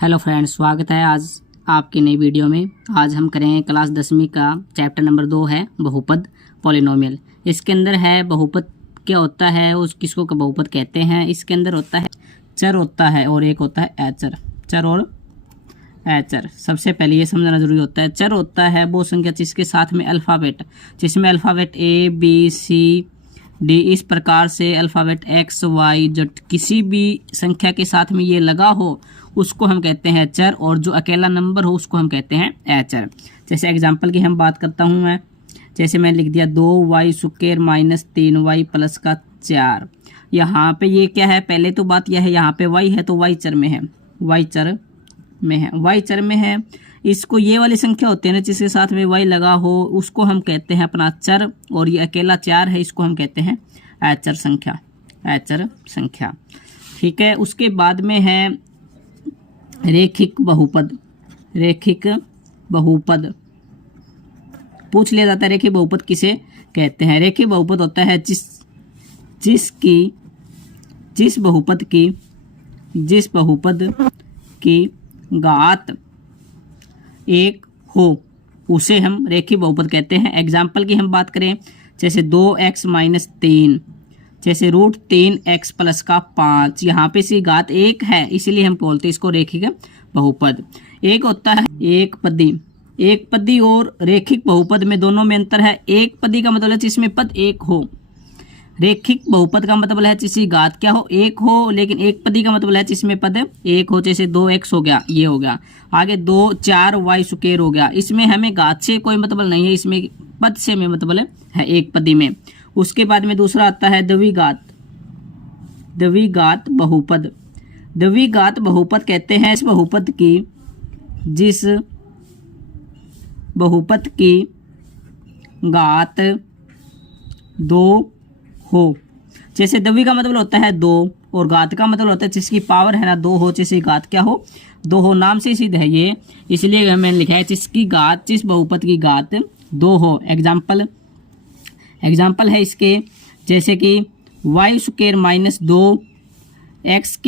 Hello friends, स्वागत है आज आपकी नई वीडियो में। आज हम करेंगे क्लास 10वीं का चैप्टर नंबर 2 है बहुपद पॉलिनोमियल। इसके अंदर है बहुपद क्या होता है, उस किसको बहुपद कहते हैं। इसके अंदर होता है चर होता है और एक होता है अचर। चर और अचर, सबसे पहले ये समझना जरूरी होता है। चर होता है वो संख्या जिसके साथ में अल्फ़ाबेट, जिसमें alphabet A B C D इस प्रकार से अल्फ़ाबेट X Y Z किसी भी संख्या के साथ में ये लगा हो उसको हम कहते हैं चर, और जो अकेला नंबर हो उसको हम कहते हैं अचर। जैसे एग्जांपल की हम बात करता हूँ मैं, जैसे मैंने लिख दिया 2y square minus 3y plus का 4। यहाँ पे ये क्या है, पहले तो बात यह है यहाँ पे y है तो y चर में है, y चर में है, y चर में है। इसको ये वाली संख्या होती है ना जिसके साथ में y लगा हो उसको हम कहते हैं अपना चर, और ये अकेला 4 है इसको हम कहते हैं अचर संख्या, अचर संख्या। ठीक है, उसके बाद में है रेखिक बहुपद। रेखिक बहुपद पूछ लिया जाता है, रेखिक बहुपद किसे कहते हैं। रेखिक बहुपद होता है जिस बहुपद की घात एक हो उसे हम रेखिक बहुपद कहते हैं। एग्जाम्पल की हम बात करें, जैसे 2x माइनस 3, जैसे √3x प्लस का 5। यहाँ पे सी घात एक है इसीलिए हम बोलते हैं इसको रेखिक बहुपद। एक होता है एक पदी और रेखिक बहुपद में दोनों में अंतर है। एक पदी का मतलब है जिसमें पद एक हो, रेखिक बहुपद का मतलब है जिसकी घात क्या हो, एक हो, लेकिन एक पदी का मतलब है जिसमें पद एक हो। जैसे 2x हो गया, ये हो गया, आगे 4y स्क्वायर हो गया। इसमें हमें घात से कोई मतलब नहीं है, इसमें पद से हमें मतलब है एक पदी में। उसके बाद में दूसरा आता है द्विघात बहुपद। द्विघात बहुपद कहते हैं जिस बहुपद की घात 2 हो। जैसे द्वि का मतलब होता है 2 और घात का मतलब होता है जिसकी पावर है ना 2 हो, जैसे घात क्या हो 2 हो। नाम से सिद्ध है ये, इसलिए मैंने लिखा है जिस बहुपद की घात 2 हो। एग्जाम्पल है इसके, जैसे कि y square minus 2 x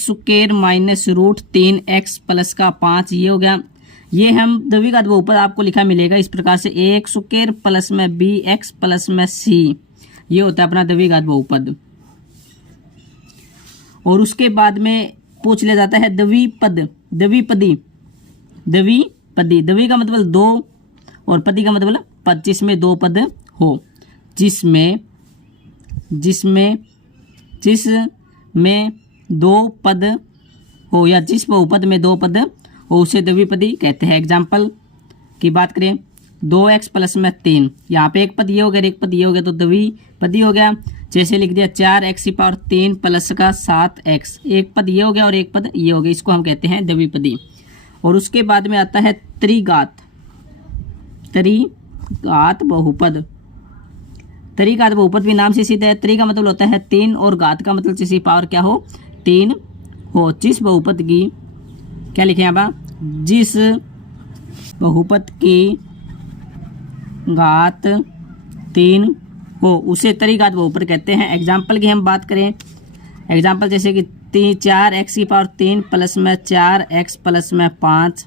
square minus √3x plus का 5, ये हो गया। ये हम द्विघात बहुपद आपको लिखा मिलेगा इस प्रकार से, a स्क्वायर प्लस में bx प्लस में c, ये होता है अपना द्विघात बहुपद। और उसके बाद में पूछ लिया जाता है द्विपदी द्वि का मतलब 2 और पदी का मतलब पद, जिसमें 2 पद हो, जिसमें 2 पद हो या जिस बहुपद में 2 पद हो उसे द्विपदी कहते हैं। एग्जाम्पल की बात करें, 2x प्लस में 3, यहाँ पे एक पद ये हो गया, एक पद ये हो गया, तो द्विपदी हो गया। जैसे लिख दिया 4x की पावर 3 प्लस का 7x, एक पद ये हो गया और एक पद ये हो गया, इसको हम कहते हैं द्विपदी। और उसके बाद में आता है त्रिघात बहुपद। त्रिघात बहुपद भी नाम से सिद्ध है। त्रि का मतलब होता है 3 और घात का मतलब जिसकी पावर क्या हो 3 हो। जिस बहुपद की क्या लिखे यहाँ पर, जिस बहुपद की घात 3 हो उसे त्रिघात बहुपद कहते हैं। एग्जाम्पल की हम बात करें, एग्जाम्पल जैसे कि 4x की पावर 3 प्लस में 4x प्लस में 5,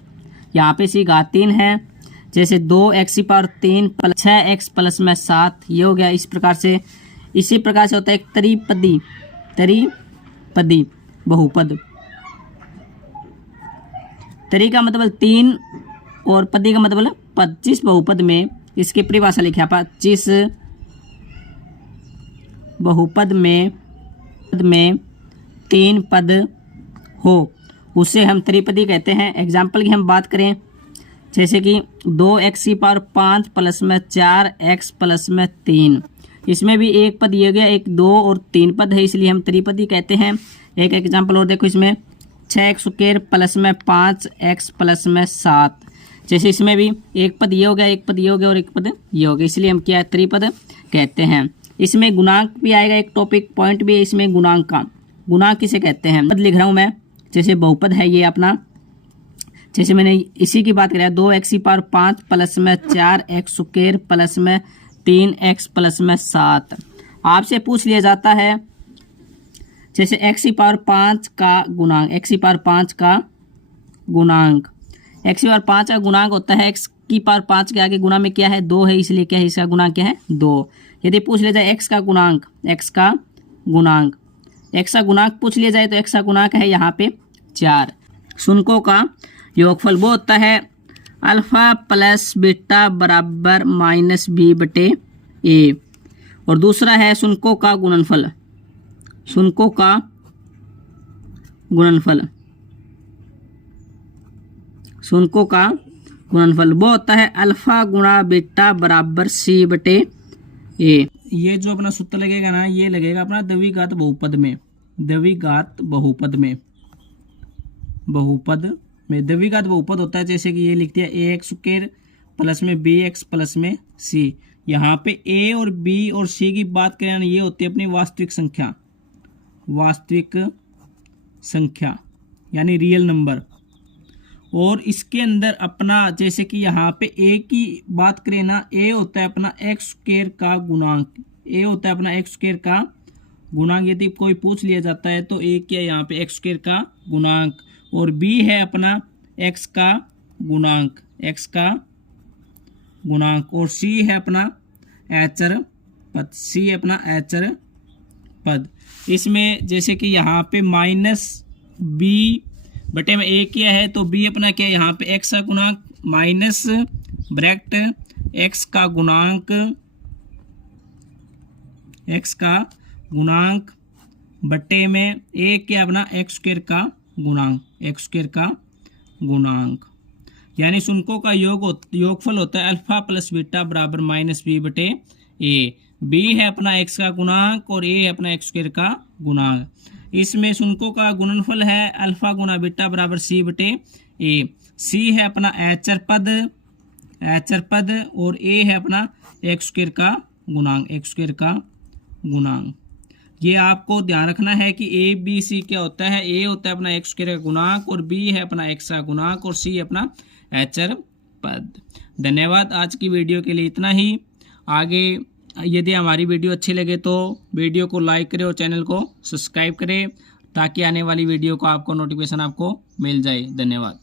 यहाँ पे सी घात 3 है। जैसे 2x की पावर 3 प्लस 6x प्लस में 7, ये हो गया। इस प्रकार से इसी प्रकार से होता है एक त्रिपदी बहुपद। त्रि का मतलब 3 और पदी का मतलब पद। जिस बहुपद में, इसकी परिभाषा लिखी आप, जिस बहुपद में 3 पद हो उसे हम त्रिपदी कहते हैं। एग्जाम्पल की हम बात करें, जैसे कि 2x की पावर 5 प्लस में 4x प्लस में 3, इसमें भी एक पद ये गया, एक 2 और 3 पद है, इसलिए हम त्रिपदी कहते हैं। एक एग्जाम्पल और देखो, इसमें 6x स्क्वायर प्लस में 5x प्लस में 7, जैसे इसमें भी एक पद ये हो गया, एक पद ये हो गया और एक पद ये हो गया, इसलिए हम क्या त्रिपद कहते हैं। इसमें गुणांक भी आएगा, एक टॉपिक पॉइंट भी है इसमें गुणांक का। गुणांक किसे कहते हैं, पद लिख रहा हूँ मैं। जैसे बहुपद है ये अपना, जैसे मैंने इसी की बात करें 2x की पावर 5 प्लस में 4x स्क्वायर प्लस में 3x प्लस में 7। आपसे पूछ लिया जाता है जैसे x की पावर 5 का गुणांक, x की पावर 5 का गुणांक। x की पावर 5 का गुणांक होता है x की पावर 5 के आगे गुणा में क्या है 2 है, इसलिए क्या है इसका गुणांक क्या है 2। यदि पूछ लिया जाए x का गुणांक, x का गुणांक पूछ लिया जाए तो x का गुणांक है यहाँ पे 4। शून्यों का योगफल वो होता है अल्फा प्लस बीटा बराबर माइनस बी बटे ए। और दूसरा है शून्यों का गुणनफल। शून्यों का गुणनफल वो होता है अल्फा गुणा बीटा बराबर सी बटे ए। ये जो अपना सूत्र लगेगा ना, ये लगेगा अपना द्विघात बहुपद में। द्विघात बहुपद होता है जैसे कि ये लिख दिया ए एक्स स्क्वायर प्लस में बी एक्स प्लस में सी। यहाँ पे ए और बी और सी की बात करें ना, ये होती है अपनी वास्तविक संख्या यानी रियल नंबर। और इसके अंदर अपना जैसे कि यहाँ पे ए की बात करें ना, ए होता है अपना एक्स स्क्वायर का गुणांक। यदि कोई पूछ लिया जाता है तो ए क्या यहाँ पे एक्स स्क्वायर का गुणांक, और बी है अपना एक्स का गुणांक, और सी है अपना एचर पद। इसमें जैसे कि यहाँ पे माइनस बी बटे में ए क्या है तो बी अपना क्या है यहाँ पे एक्स का गुणांक माइनस ब्रैकेट एक्स का गुणांक बटे में ए क्या अपना एक्स स्क्वायर का गुणांक। यानी शून्यों का योगफल होता है अल्फा प्लस बीटा बराबर माइनस बी बटे ए। बी है अपना एक्स का गुणांक और ए है अपना एक्स स्क्वायर का गुणांक। इसमें शून्यों का गुणनफल है अल्फा गुणा बीटा बराबर सी बटे ए। सी है अपना एचर पद और ए है अपना एक्स स्क्वायर का गुणांक। ये आपको ध्यान रखना है कि ए बी सी क्या होता है। ए होता है अपना एक्स स्क्वायर का गुणांक और बी है अपना एक्स का गुणांक और सी अपना एचर पद। धन्यवाद। आज की वीडियो के लिए इतना ही। आगे यदि हमारी वीडियो अच्छी लगे तो वीडियो को लाइक करें और चैनल को सब्सक्राइब करें ताकि आने वाली वीडियो को आपको नोटिफिकेशन आपको मिल जाए। धन्यवाद।